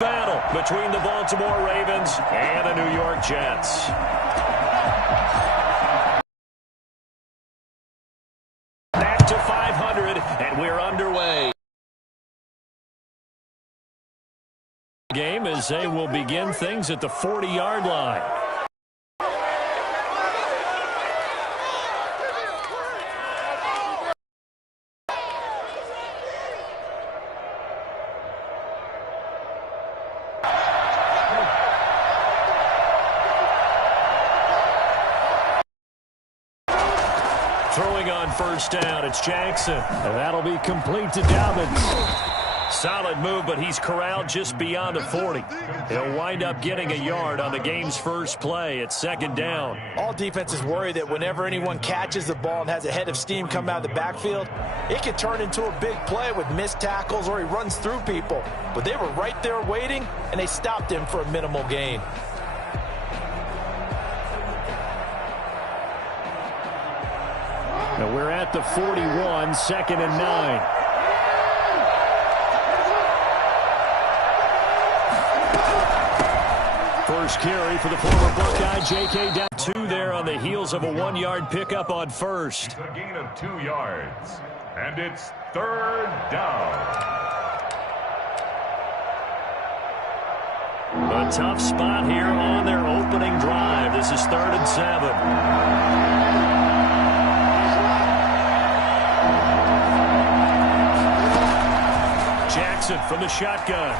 Battle between the Baltimore Ravens and the New York Jets. Back to 500, and we're underway. Game as they will begin things at the 40-yard line. Throwing on first down, it's Jackson. And that'll be complete to Dobbins. Solid move, but he's corralled just beyond the 40. He'll wind up getting a yard on the game's first play. It's second down. All defenses worry that whenever anyone catches the ball and has a head of steam come out of the backfield, it can turn into a big play with missed tackles or he runs through people. But they were right there waiting, and they stopped him for a minimal gain. Now we're at the 41, second and 9. First carry for the former Buckeye, J.K. down 2 there on the heels of a 1-yard pickup on first. A gain of 2 yards, and it's third down. A tough spot here on their opening drive. This is 3rd and 7. Jackson from the shotgun.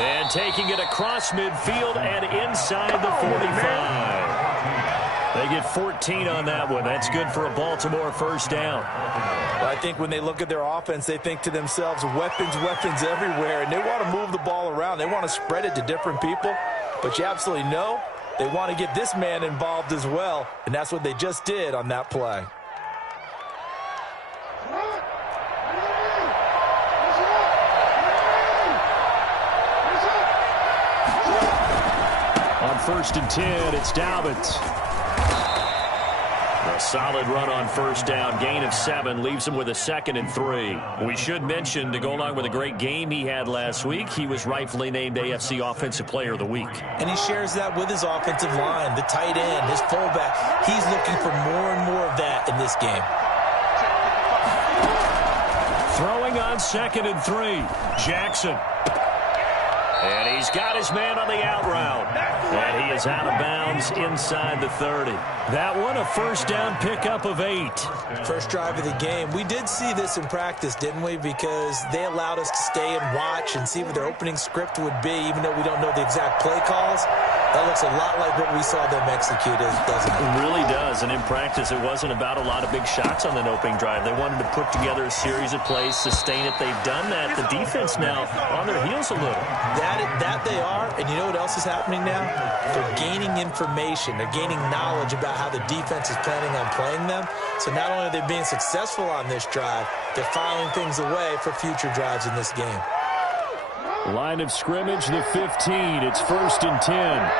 And taking it across midfield and inside the 45. They get 14 on that one. That's good for a Baltimore first down. Well, I think when they look at their offense, they think to themselves, weapons, weapons everywhere. And they want to move the ball around. They want to spread it to different people. But you absolutely know they want to get this man involved as well. And that's what they just did on that play. First and 10, it's Dobbins. A solid run on first down. Gain of 7 leaves him with a 2nd and 3. We should mention, to go along with a great game he had last week, he was rightfully named AFC Offensive Player of the Week. And he shares that with his offensive line, the tight end, his fullback. He's looking for more and more of that in this game. Throwing on 2nd and 3, Jackson. And he's got his man on the out route. And he is out of bounds inside the 30. That one, a first down pickup of 8. First drive of the game. We did see this in practice, didn't we? Because they allowed us to stay and watch and see what their opening script would be, even though we don't know the exact play calls. That looks a lot like what we saw them execute, doesn't it? It really does. And in practice, it wasn't about a lot of big shots on that opening drive. They wanted to put together a series of plays, sustain it. They've done that. The defense now on their heels a little. That they are. And you know what else is happening now? They're gaining information. They're gaining knowledge about how the defense is planning on playing them. So not only are they being successful on this drive, they're filing things away for future drives in this game. Line of scrimmage, the 15. It's 1st and 10.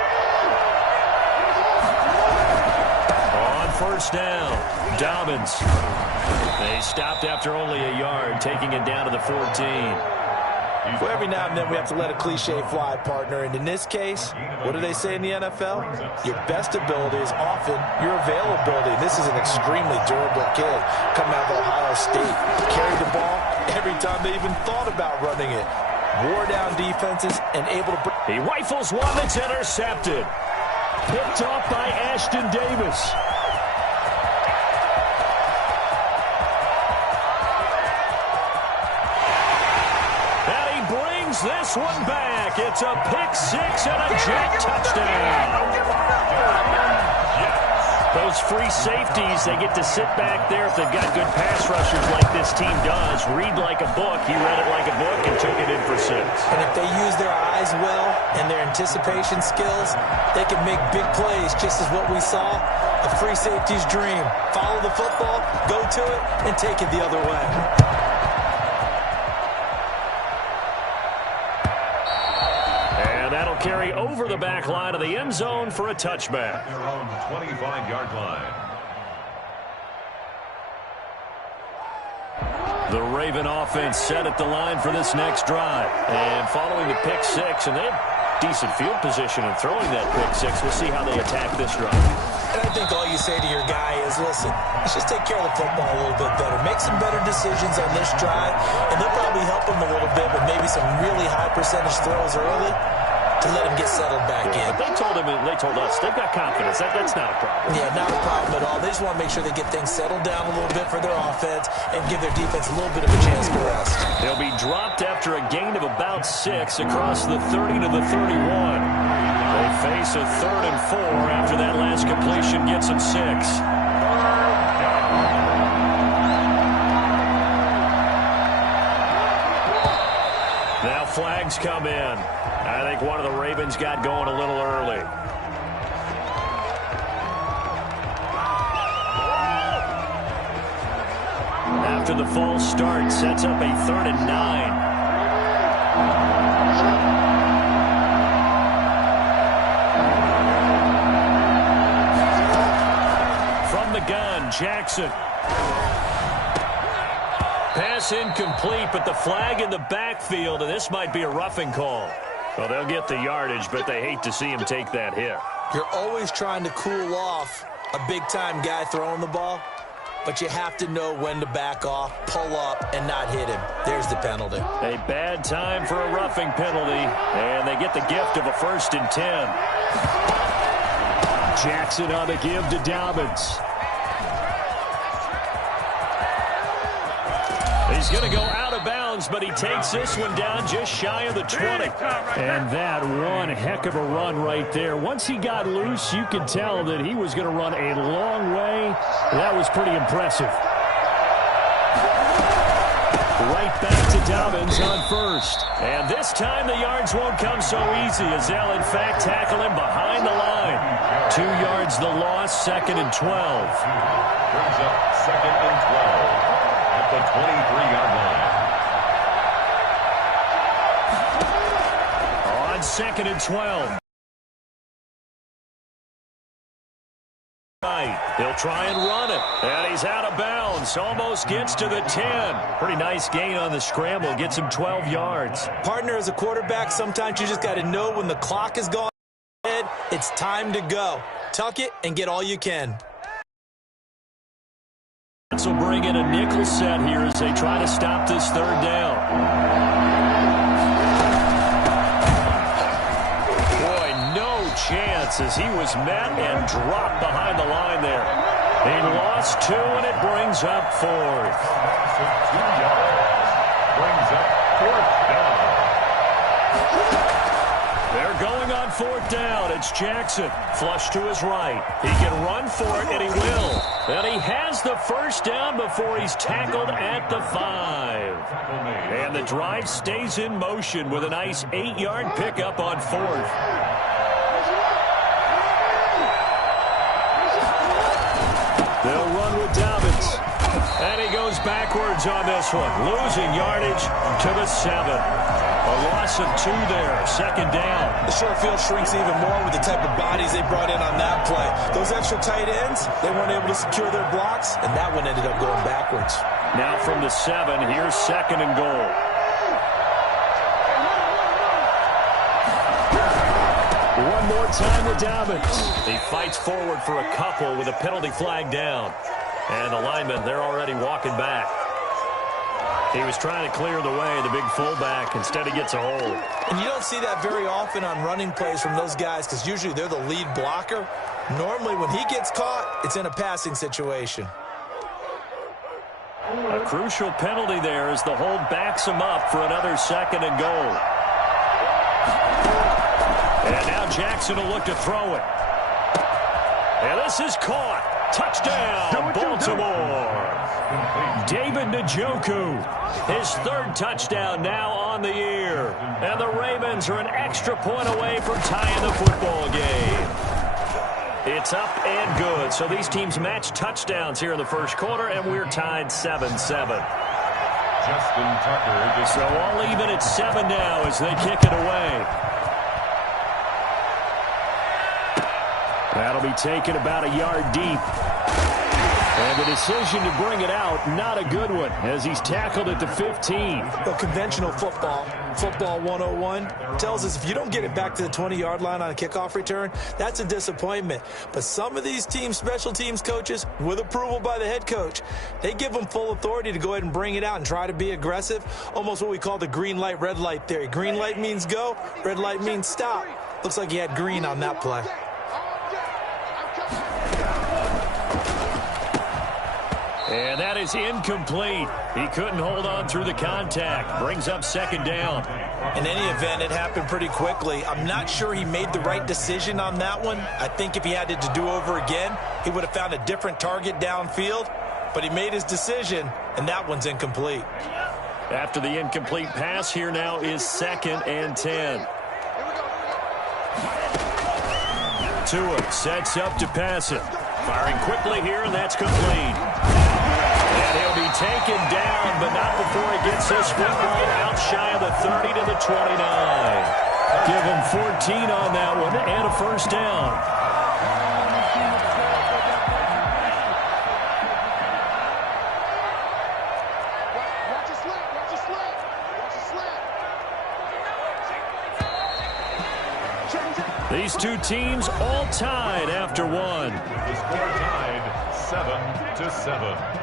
On first down, Dobbins. They stopped after only a yard, taking it down to the 14. Well, every now and then we have to let a cliche fly, partner. And in this case, what do they say in the NFL? Your best ability is often your availability. And this is an extremely durable kid coming out of Ohio State. Carried the ball every time they even thought about running it. Wore down defenses and able to... He rifles one that's intercepted. Picked off by Ashton Davis. This one back. It's a pick 6 and a Jet touchdown. Those free safeties, they get to sit back there if they've got good pass rushers like this team does. Read like a book. He read it like a book and took it in for 6. And if they use their eyes well and their anticipation skills, they can make big plays, just as what we saw. A free safety's dream. Follow the football, go to it, and take it the other way. That'll carry over the back line of the end zone for a touchback. Their own 25-yard line. The Raven offense set at the line for this next drive. And following the pick six, and they have decent field position in throwing that pick six. We'll see how they attack this drive. And I think all you say to your guy is, listen, let's just take care of the football a little bit better. Make some better decisions on this drive, and they'll probably help him a little bit with maybe some really high percentage throws early to let him get settled back in. But they told him, and they told us, they've got confidence. That's not a problem. Yeah, not a problem at all. They just want to make sure they get things settled down a little bit for their offense and give their defense a little bit of a chance to rest. They'll be dropped after a gain of about 6 across the 30 to the 31. They face a 3rd and 4 after that last completion gets them 6. Now flags come in. I think one of the Ravens got going a little early. After the false start, sets up a 3rd and 9. From the gun, Jackson. Pass incomplete, but the flag in the backfield, and this might be a roughing call. Well, they'll get the yardage, but they hate to see him take that hit. You're always trying to cool off a big-time guy throwing the ball, but you have to know when to back off, pull up, and not hit him. There's the penalty. A bad time for a roughing penalty, and they get the gift of a 1st and 10. Jackson on the give to Dobbins. He's going to go out of bounds, but he takes this one down just shy of the 20. And that one heck of a run right there. Once he got loose, you could tell that he was going to run a long way. That was pretty impressive. Right back to Dobbins on 1st. And this time the yards won't come so easy as they'll, in fact, tackle him behind the line. 2 yards the loss, 2nd and 12. Brings up 2nd and 12. The 23-yard line. On 2nd and 12. Right. He'll try and run it. And he's out of bounds. Almost gets to the 10. Pretty nice gain on the scramble. Gets him 12 yards. Partner, as a quarterback, sometimes you just got to know when the clock is gone ahead, it's time to go. Tuck it and get all you can. So bring in a nickel set here as they try to stop this 3rd down. Boy, no chance as he was met and dropped behind the line there. He lost 2, and it brings up 4th. Loss of 2 yards. Brings up 4th down. They're going on 4th down. It's Jackson. Flush to his right. He can run for it, and he will. And he has the 1st down before he's tackled at the 5. And the drive stays in motion with a nice 8-yard pickup on 4th. They'll run with Dobbins. And he goes backwards on this one, losing yardage to the 7. A loss of 2 there, 2nd down. The short field shrinks even more with the type of bodies they brought in on that play. Those extra tight ends, they weren't able to secure their blocks, and that one ended up going backwards. Now from the 7, here's 2nd and goal. One more time with Dobbins. He fights forward for a couple with a penalty flag down. And the linemen, they're already walking back. He was trying to clear the way, the big fullback. Instead, he gets a hold. And you don't see that very often on running plays from those guys because usually they're the lead blocker. Normally, when he gets caught, it's in a passing situation. A crucial penalty there as the hold backs him up for another 2nd and goal. And now Jackson will look to throw it. And this is caught. Touchdown, Baltimore. David Njoku, his 3rd touchdown now on the year. And the Ravens are an extra point away from tying the football game. It's up and good. So these teams match touchdowns here in the 1st quarter, and we're tied 7-7. Justin Tucker. So all even at 7 now as they kick it away. That'll be taken about a yard deep. And the decision to bring it out, not a good one, as he's tackled at the 15. Well, conventional football 101, tells us if you don't get it back to the 20-yard line on a kickoff return, that's a disappointment. But some of these special teams coaches, with approval by the head coach, they give them full authority to go ahead and bring it out and try to be aggressive, almost what we call the green light, red light theory. Green light means go, red light means stop. Looks like he had green on that play. And that is incomplete. He couldn't hold on through the contact. Brings up second down. In any event, it happened pretty quickly. I'm not sure he made the right decision on that one. I think if he had it to do over again, he would have found a different target downfield. But he made his decision, and that one's incomplete. After the incomplete pass, here now is 2nd and 10. Tua sets up to pass it. Firing quickly here, and that's complete. And he'll be taken down, but not before he gets this football out shy of the 30 to the 29. Give him 14 on that one and a first down. These two teams all tied after one. The score tied 7-7.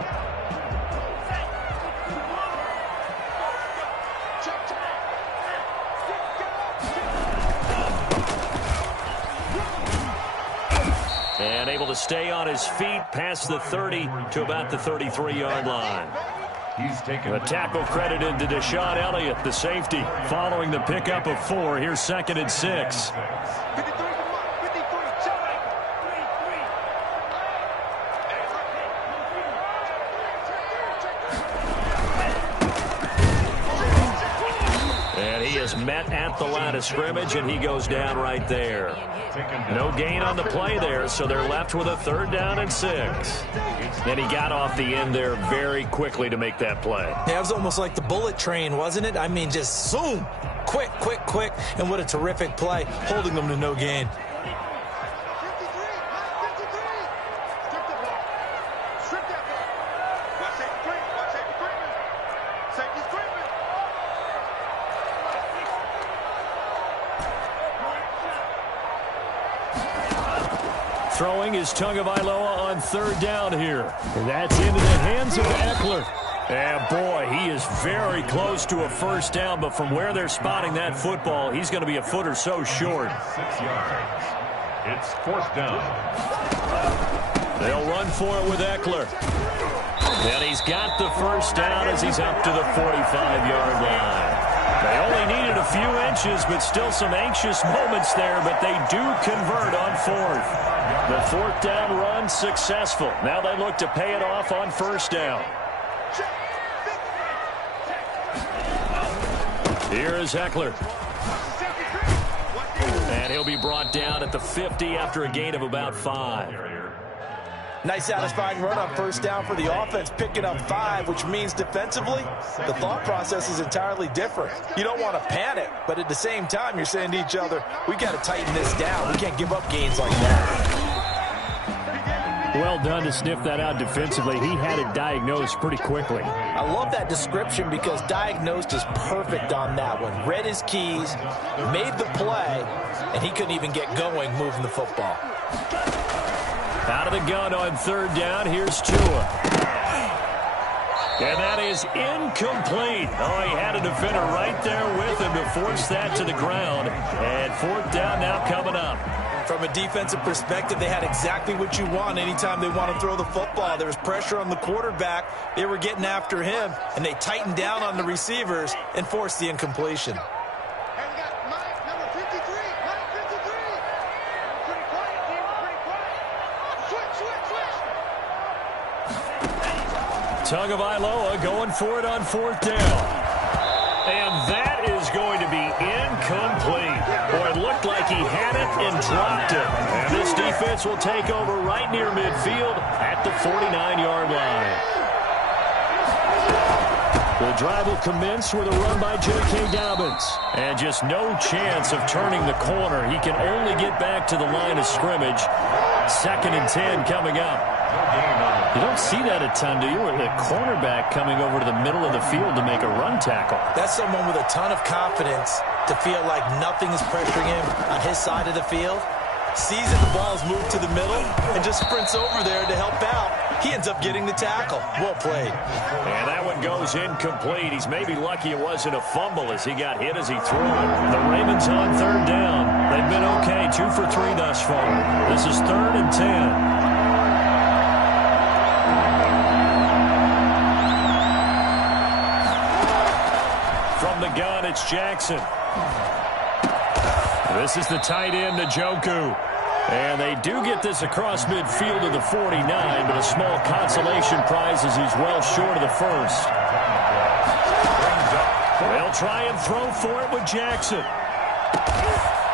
And able to stay on his feet past the 30 to about the 33-yard line. He's taken the tackle credited to Deshaun Elliott, the safety, following the pickup of 4. Here's 2nd and 6. And he is met at the line of scrimmage, and he goes down right there. No gain on the play there, so they're left with a 3rd down and 6. And he got off the end there very quickly to make that play. Yeah, it was almost like the bullet train, wasn't it? I mean, just zoom, quick, and what a terrific play, holding them to no gain. Throwing is Tagovailoa on 3rd down here. And that's into the hands of Eckler. And boy, he is very close to a first down, but from where they're spotting that football, he's going to be a foot or so short. 6 yards. It's 4th down. They'll run for it with Eckler. And he's got the first down as he's up to the 45-yard line. They only needed a few inches, but still some anxious moments there, but they do convert on 4th. The 4th down run successful. Now they look to pay it off on 1st down. Here is Eckler. And he'll be brought down at the 50 after a gain of about 5. Nice satisfying run on 1st down for the offense, picking up 5, which means defensively, the thought process is entirely different. You don't want to panic, but at the same time, you're saying to each other, we got to tighten this down. We can't give up gains like that. Well done to sniff that out defensively. He had it diagnosed pretty quickly. I love that description because diagnosed is perfect on that one. Read his keys, made the play, and he couldn't even get going moving the football. Out of the gun on 3rd down, here's Tua. And that is incomplete. Oh, he had a defender right there with him to force that to the ground. And 4th down now coming up. From a defensive perspective, they had exactly what you want anytime they want to throw the football. There was pressure on the quarterback. They were getting after him, and they tightened down on the receivers and forced the incompletion. Tagovailoa going for it on 4th down. And that is going to be incomplete. Boy, it looked like he had it and dropped it. And this defense will take over right near midfield at the 49-yard line. The drive will commence with a run by J.K. Dobbins. And just no chance of turning the corner. He can only get back to the line of scrimmage. 2nd and 10 coming up. You don't see that a ton, do you? Where the cornerback coming over to the middle of the field to make a run tackle. That's someone with a ton of confidence to feel like nothing is pressuring him on his side of the field. Sees that the ball's moved to the middle and just sprints over there to help out. He ends up getting the tackle. Well played. And that one goes incomplete. He's maybe lucky it wasn't a fumble as he got hit as he threw it. The Ravens on 3rd down. They've been okay, 2 for 3 thus far. This is 3rd and 10. From the gun, it's Jackson. This is the tight end, Njoku. And they do get this across midfield to the 49, but a small consolation prize as he's well short of the first. They'll try and throw for it with Jackson.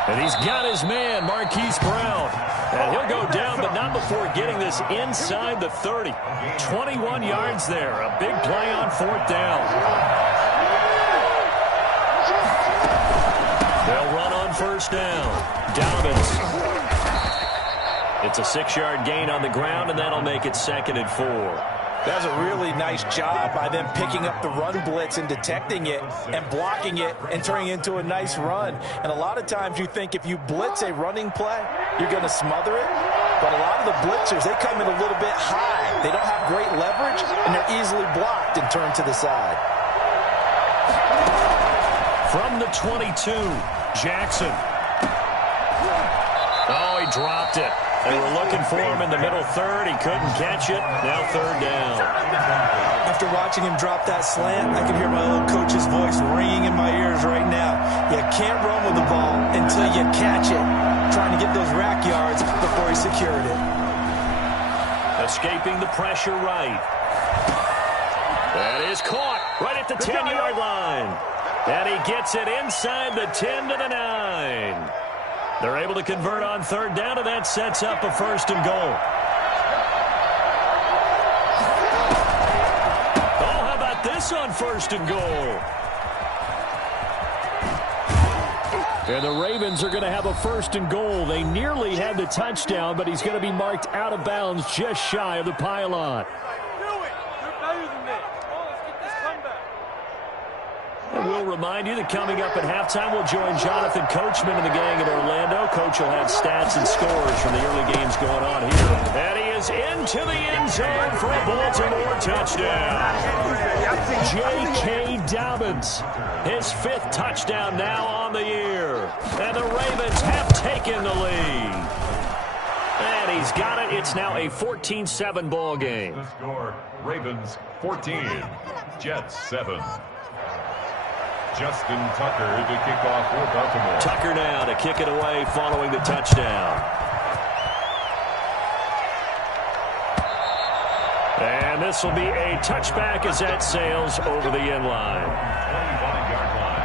And he's got his man, Marquise Brown. And he'll go down, but not before getting this inside the 30. 21 yards there. A big play on 4th down. They'll run on 1st down. Dobbins. It's a 6-yard gain on the ground, and that'll make it 2nd and 4. That's a really nice job by them picking up the run blitz and detecting it and blocking it and turning it into a nice run. And a lot of times you think if you blitz a running play, you're going to smother it. But a lot of the blitzers, they come in a little bit high. They don't have great leverage, and they're easily blocked and turned to the side. From the 22, Jackson. Oh, he dropped it. They were looking for him in the middle 3rd. He couldn't catch it. Now 3rd down. After watching him drop that slant, I can hear my old coach's voice ringing in my ears right now. You can't run with the ball until you catch it. Trying to get those rack yards before he secured it. Escaping the pressure right. That is caught right at the 10-yard line. And he gets it inside the 10 to the 9. They're able to convert on 3rd down, and that sets up a 1st and goal. Oh, how about this on 1st and goal? And the Ravens are going to have a 1st and goal. They nearly had the touchdown, but he's going to be marked out of bounds just shy of the pylon. And we'll remind you that coming up at halftime, we'll join Jonathan Coachman and the gang in Orlando. Coach will have stats and scores from the early games going on here. And he is into the end zone for a Baltimore touchdown. J.K. Dobbins, his 5th touchdown now on the year. And the Ravens have taken the lead. And he's got it. It's now a 14-7 ball game. The score, Ravens 14, Jets 7. Justin Tucker to kick off for Baltimore. Tucker now to kick it away following the touchdown. And this will be a touchback as that sails over the end line. 25-yard line.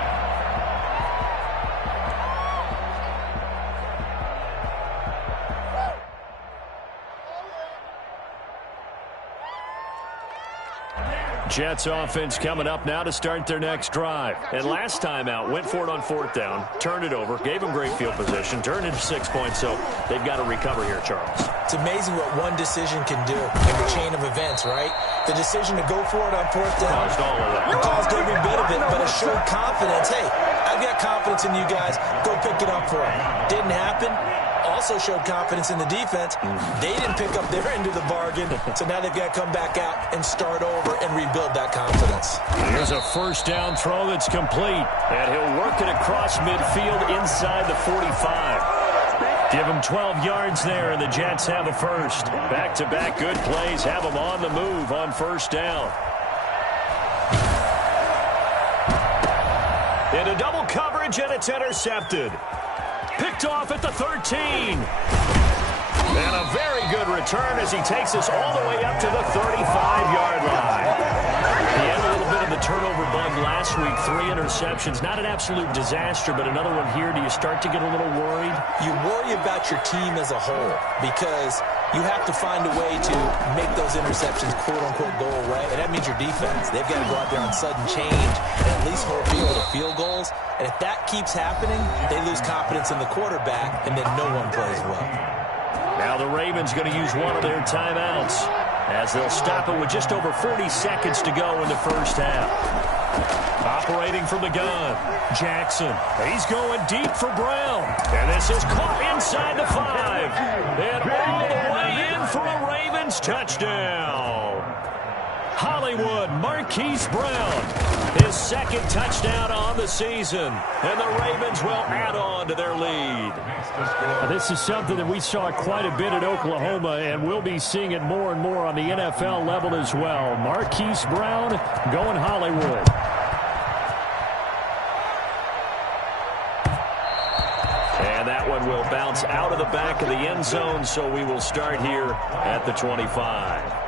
Jets offense coming up now to start their next drive. And last time out, went for it on 4th down, turned it over, gave them great field position, turned it to 6 points, so they've got to recover here, Charles. It's amazing what one decision can do in the chain of events, right? The decision to go for it on 4th down Caused all of that. caused every bit of it, but it showed confidence. Hey, I've got confidence in you guys. Go pick it up for them. Didn't happen. Also showed confidence in the defense. They didn't pick up their end of the bargain, so now they've got to come back out and start over and rebuild that confidence. Here's a 1st down throw that's complete, and he'll work it across midfield inside the 45. Give him 12 yards there, and the Jets have a 1st. Back-to-back good plays have them on the move on 1st down. Into double coverage, and it's intercepted. Picked off at the 13. And a very good return as he takes us all the way up to the 35-yard line. He had a little bit of the turnover bug last week, 3 interceptions. Not an absolute disaster, but another one here. Do you start to get a little worried? You worry about your team as a whole because you have to find a way to make those interceptions quote-unquote go away, and that means your defense. They've got to go out there on sudden change and at least hold people to field goals. And if that keeps happening, they lose confidence in the quarterback, and then no one plays well. Now the Ravens going to use one of their timeouts as they'll stop it with just over 40 seconds to go in the first half. Operating from the gun, Jackson. He's going deep for Brown. And this is caught inside the 5. And all the way in for a Ravens touchdown. Hollywood Marquise Brown, his second touchdown on the season. And the Ravens will add on to their lead. This is something that we saw quite a bit at Oklahoma, and we'll be seeing it more and more on the NFL level as well. Marquise Brown going Hollywood. And that one will bounce out of the back of the end zone, so we will start here at the 25.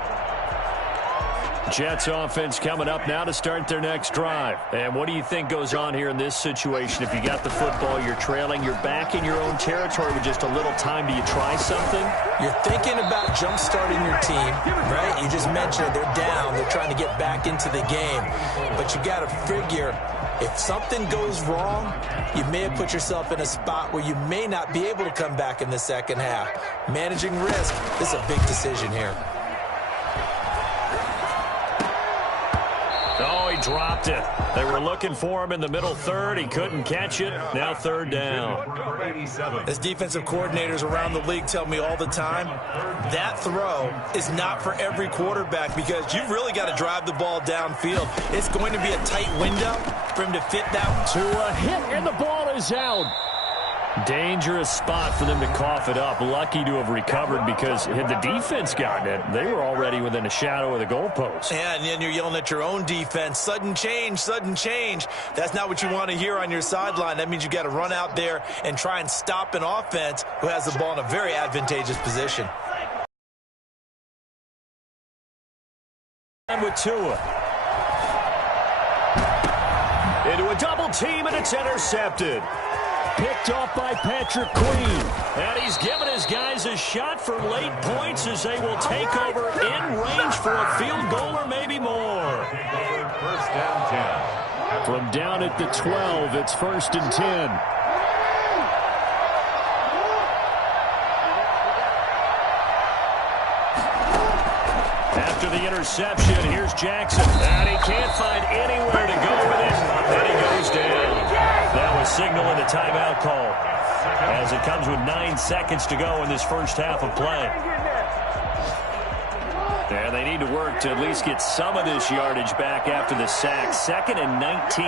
Jets offense coming up now to start their next drive. And what do you think goes on here in this situation? If you got the football, you're trailing, you're back in your own territory with just a little time. Do you try something? You're thinking about jump-starting your team, right? You just mentioned it. They're down. They're trying to get back into the game. But you got to figure, if something goes wrong, you may have put yourself in a spot where you may not be able to come back in the second half. Managing risk, this is a big decision here. Oh, he dropped it. They were looking for him in the middle third. He couldn't catch it. Now third down. As defensive coordinators around the league tell me all the time, that throw is not for every quarterback because you've really got to drive the ball downfield. It's going to be a tight window for him to fit that. To a hit, and the ball is out. Dangerous spot for them to cough it up. Lucky to have recovered because had the defense gotten it, they were already within a shadow of the goalpost. Yeah, and then you're yelling at your own defense. Sudden change, sudden change. That's not what you want to hear on your sideline. That means you got to run out there and try and stop an offense who has the ball in a very advantageous position. And with Tua. Into a double team, and it's intercepted. Picked off by Patrick Queen. And he's given his guys a shot for late points as they will take over in range for a field goal or maybe more. First down 10. From down at the 12, it's 1st and 10. After the interception, here's Jackson. And he can't find anywhere to go with it. And he goes down. That was signaling a timeout call as it comes with 9 seconds to go in this first half of play. And they need to work to at least get some of this yardage back after the sack. 2nd and 19.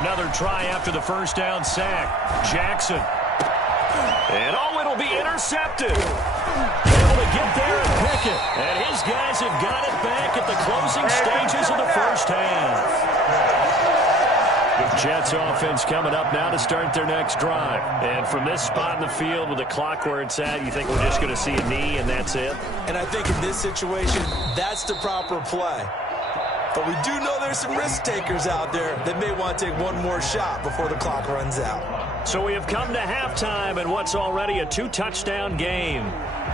Another try after the first down sack. Jackson. And it'll be intercepted. Able to get there and pick it. And his guys have got it back at the closing stages of the first half. Jets offense coming up now to start their next drive. And from this spot in the field with the clock where it's at, you think we're just going to see a knee and that's it? And I think in this situation, that's the proper play. But we do know there's some risk takers out there that may want to take one more shot before the clock runs out. So we have come to halftime in what's already a 2-touchdown game.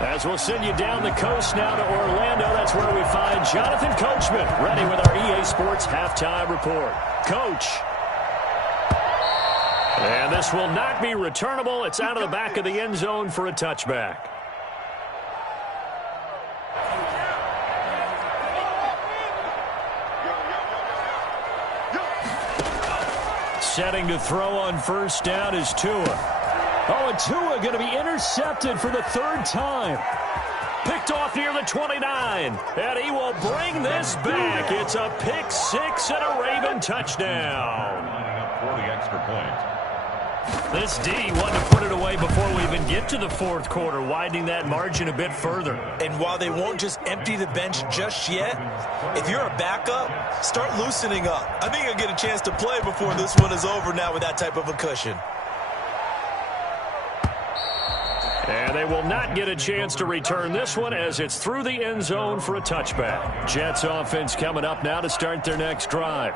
As we'll send you down the coast now to Orlando, that's where we find Jonathan Coachman ready with our EA Sports Halftime Report. Coach. And this will not be returnable. It's out of the back of the end zone for a touchback. Setting to throw on first down is Tua. Oh, and Tua going to be intercepted for the 3rd time. Picked off near the 29, and he will bring this back. It's a pick 6 and a Raven touchdown. Lining up for the extra point. This D wanted to put it away before we even get to the 4th quarter, widening that margin a bit further. And while they won't just empty the bench just yet, if you're a backup, start loosening up. I think you'll get a chance to play before this one is over now with that type of a cushion. And they will not get a chance to return this one as it's through the end zone for a touchback. Jets offense coming up now to start their next drive.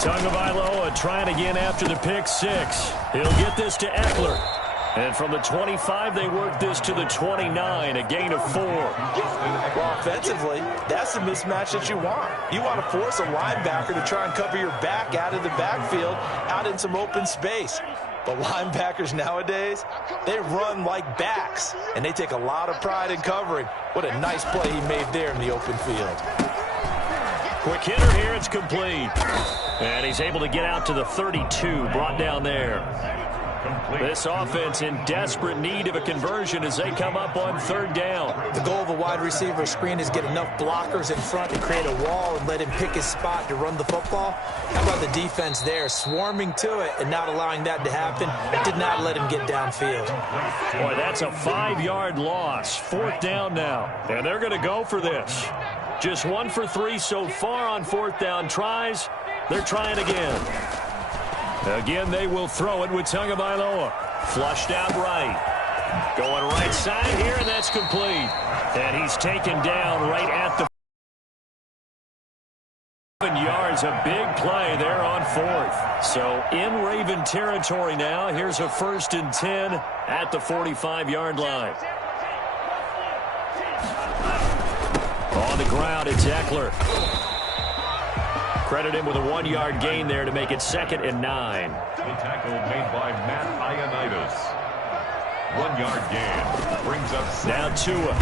Tagovailoa trying again after the pick 6. He'll get this to Eckler. And from the 25, they work this to the 29, a gain of 4. Well, offensively, that's the mismatch that you want. You want to force a linebacker to try and cover your back out of the backfield, out in some open space. But linebackers nowadays, they run like backs, and they take a lot of pride in covering. What a nice play he made there in the open field. Quick hitter here, it's complete. And he's able to get out to the 32, brought down there. This offense in desperate need of a conversion as they come up on 3rd down. The goal of a wide receiver screen is get enough blockers in front to create a wall and let him pick his spot to run the football. How about the defense there, swarming to it and not allowing that to happen? Did not let him get downfield. Boy, that's a 5-yard loss. 4th down now. And they're going to go for this. Just 1 for 3 so far on 4th down tries. They're trying again. Again, they will throw it with Tagovailoa. Flushed out right. Going right side here, and that's complete. And he's taken down right at the 7 yards. A big play there on 4th. So in Raven territory now. Here's a 1st and 10 at the 45-yard line. On the ground, it's Eckler. Credit him with a 1-yard gain there to make it 2nd and 9. The tackle made by Matt Ioannidis. 1-yard gain brings up 7. Now Tua.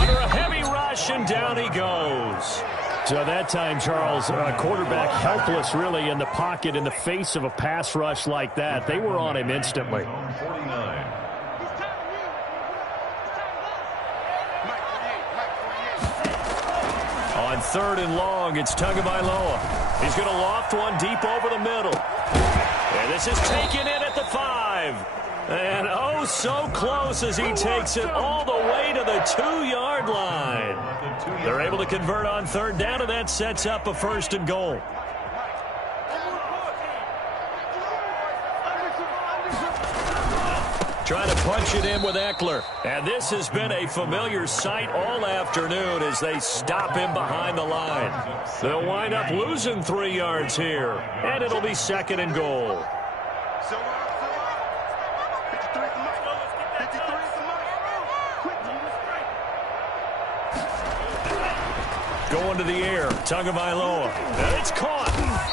Under a heavy rush, and down he goes. So that time, Charles, quarterback helpless really in the pocket in the face of a pass rush like that. They were on him instantly. 49. On 3rd and long, it's Tagovailoa. He's going to loft one deep over the middle. And this is taken in at the 5. And oh, so close as he takes it all the way to the 2-yard line. They're able to convert on 3rd down, and that sets up a 1st and goal. Trying to punch it in with Eckler. And this has been a familiar sight all afternoon as they stop him behind the line. They'll wind up losing 3 yards here. And it'll be 2nd and goal. Going to the air, Tagovailoa. And it's caught.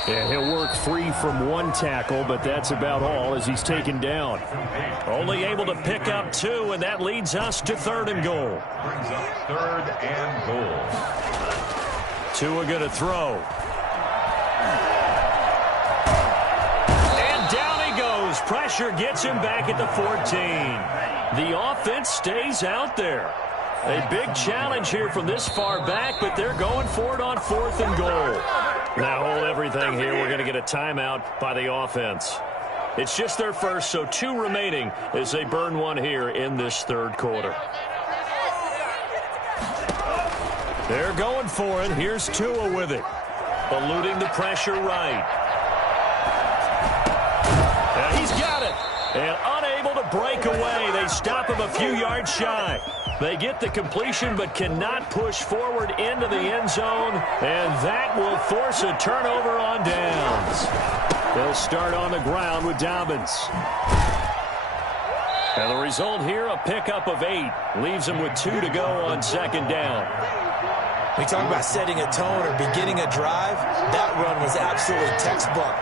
And he'll work free from 1 tackle, but that's about all as he's taken down. Only able to pick up 2, and that leads us to 3rd and goal. Brings up 3rd and goal. Tua going to throw. And down he goes. Pressure gets him back at the 14. The offense stays out there. A big challenge here from this far back, but they're going for it on 4th and goal. Now hold everything here. We're going to get a timeout by the offense. It's just their first, so 2 remaining as they burn one here in this 3rd quarter. They're going for it. Here's Tua with it. Eluding the pressure right. And he's got it. And unable to break away. They stop him a few yards shy. They get the completion but cannot push forward into the end zone, and that will force a turnover on downs. They'll start on the ground with Dobbins. And the result here, a pickup of 8. Leaves them with 2 to go on 2nd down. We talk about setting a tone or beginning a drive. That run was absolutely textbook.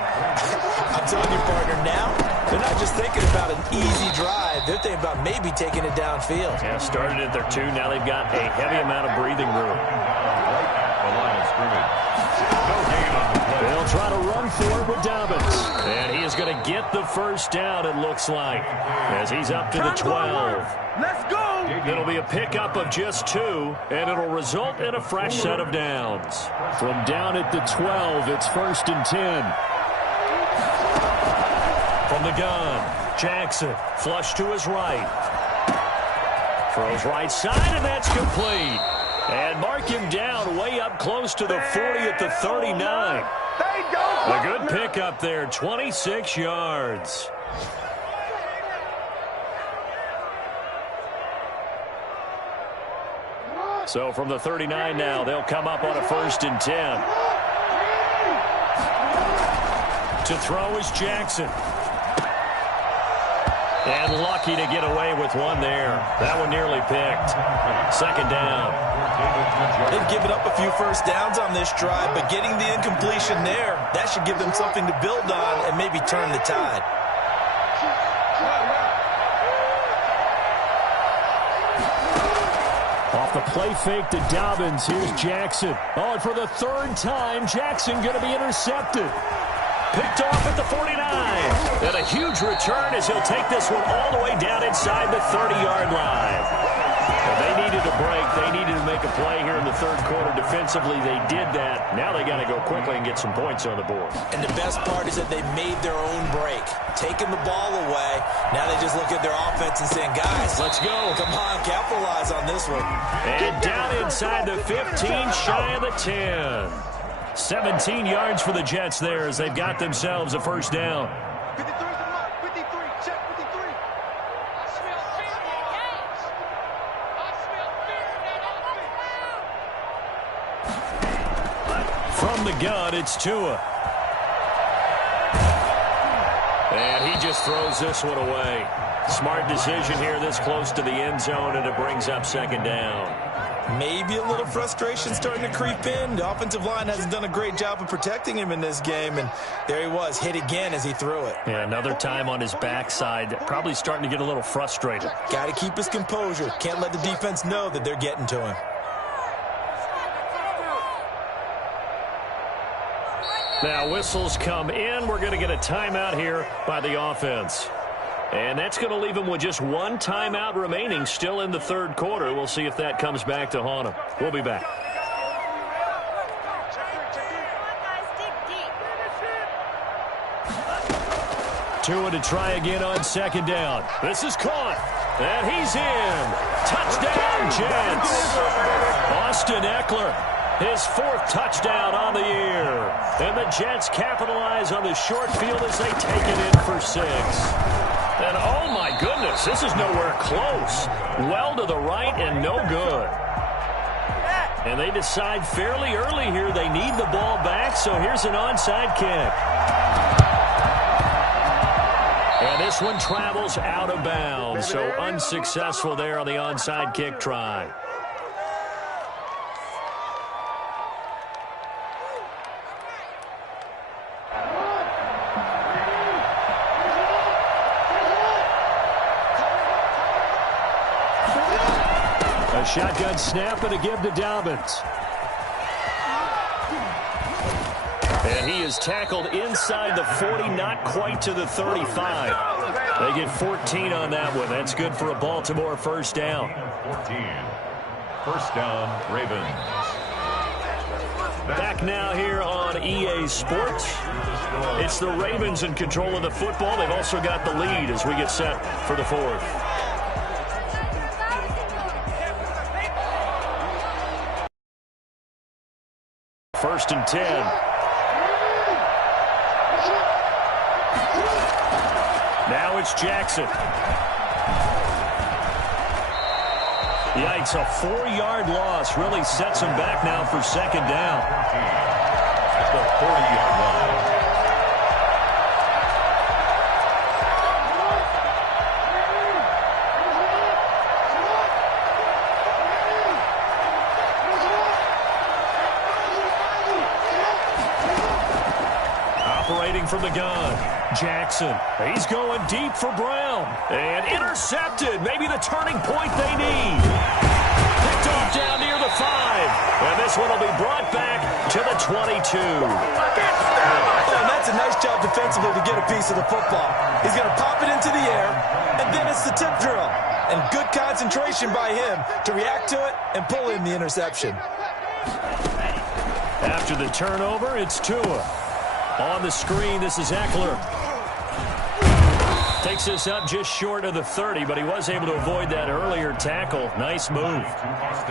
I'm telling you, partner, now they're not just thinking about an easy drive. They're thinking about maybe taking it downfield. Yeah, started at their 2. Now they've got a heavy amount of breathing room. The line of scrimmage. No gain on the play. They'll try to run for it with Dobbins. And he is going to get the 1st down, it looks like, as he's up to the 12. Let's go! It'll be a pickup of just 2, and it'll result in a fresh set of downs. From down at the 12, it's 1st and 10. From the gun, Jackson, flush to his right. Throws right side, and that's complete. And mark him down way up close to the 40 at the 39. A good pickup there, 26 yards. So from the 39 now, they'll come up on a 1st and 10. To throw is Jackson. And lucky to get away with one there. That one nearly picked. Second down. They've given up a few first downs on this drive, but getting the incompletion there, that should give them something to build on and maybe turn the tide. Off the play fake to Dobbins. Here's Jackson. Oh, and for the third time, Jackson going to be intercepted. Picked off at the 49. And a huge return as he'll take this one all the way down inside the 30-yard line. Well, they needed a break. They needed to make a play here in the third quarter. Defensively, they did that. Now they got to go quickly and get some points on the board. And the best part is that they made their own break, taking the ball away. Now they just look at their offense and saying, guys, let's go. Come on, capitalize on this one. And down inside the 15, shy of the 10. 17 yards for the Jets there as they've got themselves a first down. 53 is the mark. 53, check 53. I smell fear in that offense. I smell fear in that offense. From the gun, it's Tua. And he just throws this one away. Smart decision here this close to the end zone, and it brings up second down. Maybe a little frustration starting to creep in. The offensive line hasn't done a great job of protecting him in this game, and there he was, hit again as he threw it. Yeah, another time on his backside, probably starting to get a little frustrated. Got to keep his composure. Can't let the defense know that they're getting to him. Now whistles come in. We're going to get a timeout here by the offense. And that's going to leave him with just one timeout remaining still in the third quarter. We'll see if that comes back to haunt him. We'll be back. Tua to try again on second down. This is caught. And he's in. Touchdown, Jets. Austin Eckler, his fourth touchdown on the year. And the Jets capitalize on the short field as they take it in for 6. And oh my goodness, this is nowhere close. Well to the right and no good. And they decide fairly early here they need the ball back, so here's an onside kick. And this one travels out of bounds, so unsuccessful there on the onside kick try. A shotgun snap and a give to Dobbins. And he is tackled inside the 40, not quite to the 35. They get 14 on that one. That's good for a Baltimore first down. 14. First down, Ravens. Back now here on EA Sports. It's the Ravens in control of the football. They've also got the lead as we get set for the fourth. First and 10. Now it's Jackson. Yikes, a 4-yard loss really sets him back now for second down. At the 40-yard line. Operating from the gun, Jackson. He's going deep for Brown. And intercepted. Maybe the turning point they need. Picked off down near the 5. And this one will be brought back to the 22. And that's a nice job defensively to get a piece of the football. He's going to pop it into the air, and then it's the tip drill. And good concentration by him to react to it and pull in the interception. After the turnover, it's Tua. On the screen, this is Eckler. Takes this up just short of the 30, but he was able to avoid that earlier tackle. Nice move.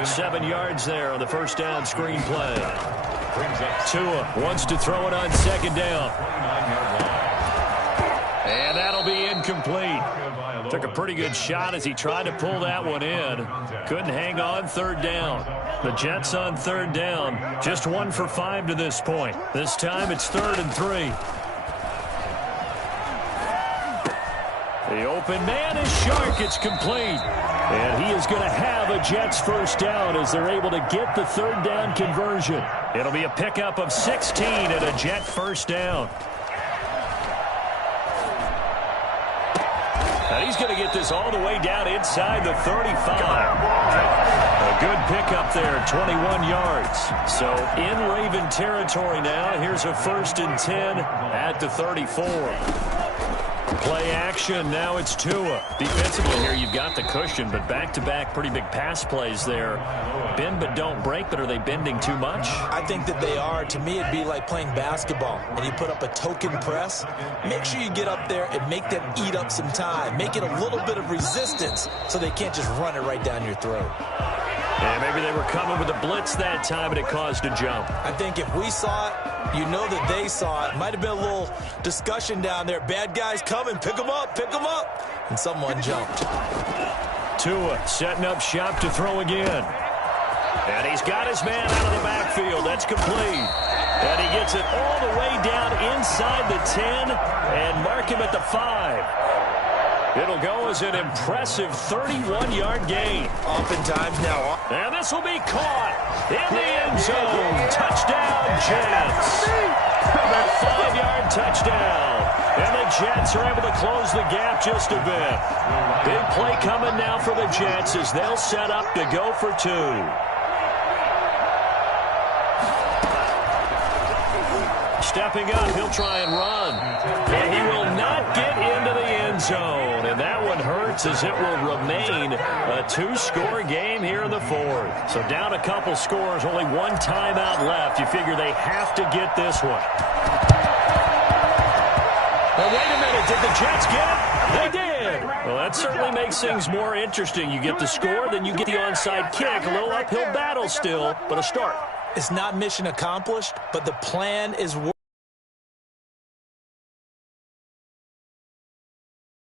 7 yards there on the first down screen play. Tua wants to throw it on second down. And that'll be incomplete. Took a pretty good shot as he tried to pull that one in. Couldn't hang on third down. The Jets on third down. Just 1 for 5 to this point. This time it's 3rd and 3. The open man is Chark. It's complete. And he is going to have a Jets first down as they're able to get the third down conversion. It'll be a pickup of 16 and a Jet first down. And he's going to get this all the way down inside the 35. A good pickup there, 21 yards. So in Raven territory now. Here's a 1st and 10 at the 34. Play action. Now it's Tua. Defensively here, you've got the cushion, but back-to-back pretty big pass plays there. Bend but don't break, but are they bending too much? I think that they are. To me, it'd be like playing basketball, and you put up a token press. Make sure you get up there and make them eat up some time. Make it a little bit of resistance so they can't just run it right down your throat. Yeah, maybe they were coming with a blitz that time, and it caused a jump. I think if we saw it, you know that they saw it. Might have been a little discussion down there. Bad guys coming. Pick them up. Pick them up. And someone jumped. Tua setting up shop to throw again. And he's got his man out of the backfield. That's complete. And he gets it all the way down inside the 10 and mark him at the 5. It'll go as an impressive 31-yard gain. Oftentimes now. And this will be caught in the end zone. Touchdown, Jets. A 5-yard touchdown. And the Jets are able to close the gap just a bit. Big play coming now for the Jets as they'll set up to go for 2. Stepping up, he'll try and run. And he will not get into the end zone. And that one hurts as it will remain a 2-score game here in the 4th. So down a couple scores, only one timeout left. You figure they have to get this one. Well, wait a minute. Did the Jets get it? They did. Well, that certainly makes things more interesting. You get the score, then you get the onside kick. A little uphill battle still, but a start. It's not mission accomplished, but the plan is working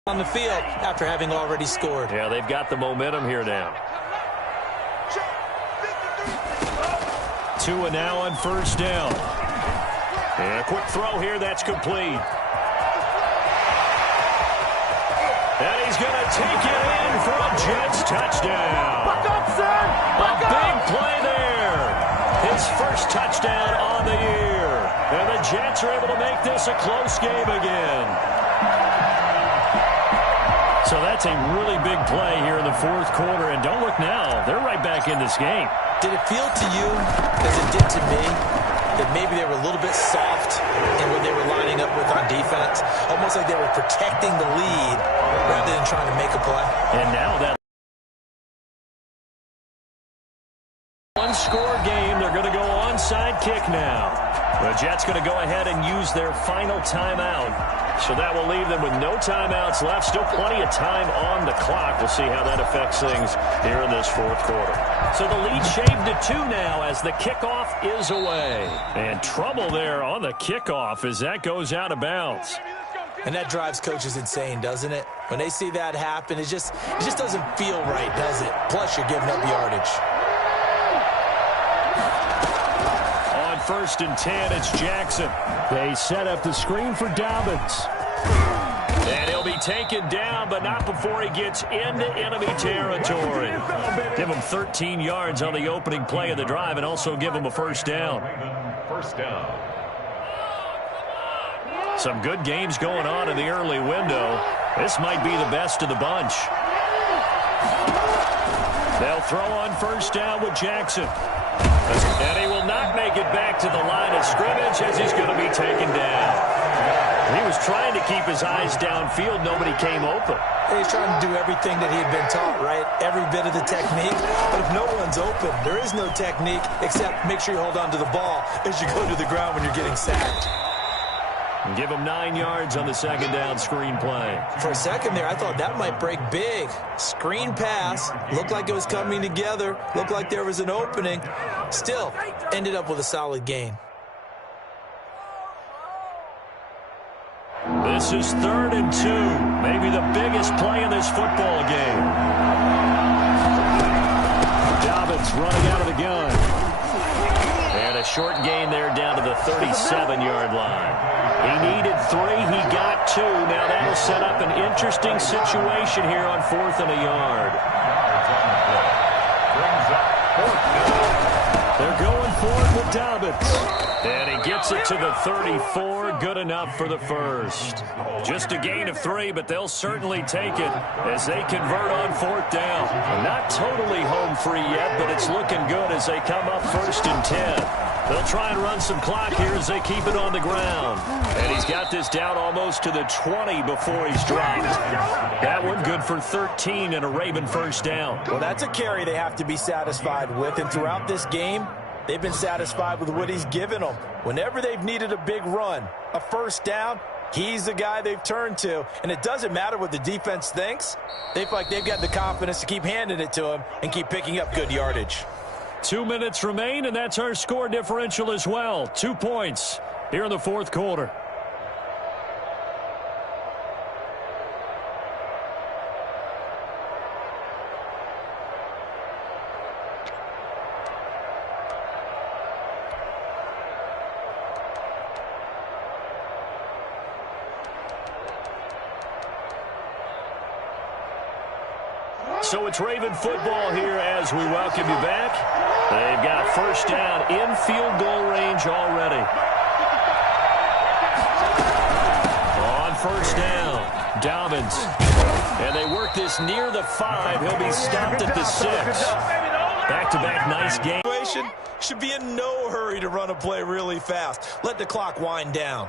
on the field after having already scored. Yeah, they've got the momentum here now. Tua now on first down. And a quick throw here, that's complete. And he's going to take it in for a Jets touchdown. A big play there. His first touchdown on the year. And the Jets are able to make this a close game again. So that's a really big play here in the 4th quarter. And don't look now. They're right back in this game. Did it feel to you, as it did to me, that maybe they were a little bit soft in what they were lining up with on defense? Almost like they were protecting the lead rather than trying to make a play. And now that one-score game, they're going to go onside kick now. The Jets going to go ahead and use their final timeout. So that will leave them with no timeouts left. Still plenty of time on the clock. We'll see how that affects things here in this 4th quarter. So the lead shaved to 2 now as the kickoff is away. And trouble there on the kickoff as that goes out of bounds. And that drives coaches insane, doesn't it? When they see that happen, it just doesn't feel right, does it? Plus, you're giving up yardage. On 1st and 10, it's Jackson. They set up the screen for Dobbins. And he'll be taken down, but not before he gets into enemy territory. Give him 13 yards on the opening play of the drive and also give him a first down. First down. Some good games going on in the early window. This might be the best of the bunch. They'll throw on first down with Jackson. And he will not make it back to the line of scrimmage as he's going to be taken down. He was trying to keep his eyes downfield. Nobody came open. He's trying to do everything that he had been taught, right? Every bit of the technique. But if no one's open, there is no technique except make sure you hold on to the ball as you go to the ground when you're getting sacked. And give him 9 yards on the second down screen play. For a second there, I thought that might break big. Screen pass. Looked like it was coming together. Looked like there was an opening. Still, ended up with a solid gain. This is 3rd and 2. Maybe the biggest play in this football game. Dobbins running out of the gun. And a short gain there down to the 37-yard line. He needed 3. He got 2. Now that'll set up an interesting situation here on 4th and a yard. They're going for it with Dobbins. And he gets it to the 34. Good enough for the first. Just a gain of 3, but they'll certainly take it as they convert on 4th down. Not totally home free yet, but it's looking good as they come up 1st and 10. They'll try and run some clock here as they keep it on the ground. And he's got this down almost to the 20 before he's dropped. That one good for 13 and a Raven first down. Well, that's a carry they have to be satisfied with. And throughout this game, they've been satisfied with what he's given them. Whenever they've needed a big run, a first down, he's the guy they've turned to. And it doesn't matter what the defense thinks. They feel like they've got the confidence to keep handing it to him and keep picking up good yardage. 2 minutes remain, and that's our score differential as well. 2 points here in the 4th quarter. So it's Raven football here as we welcome you back. They've got first down in field goal range already. On first down, Dobbins. And they work this near the 5. He'll be stopped at the 6. Back-to-back nice game. Should be in no hurry to run a play really fast. Let the clock wind down.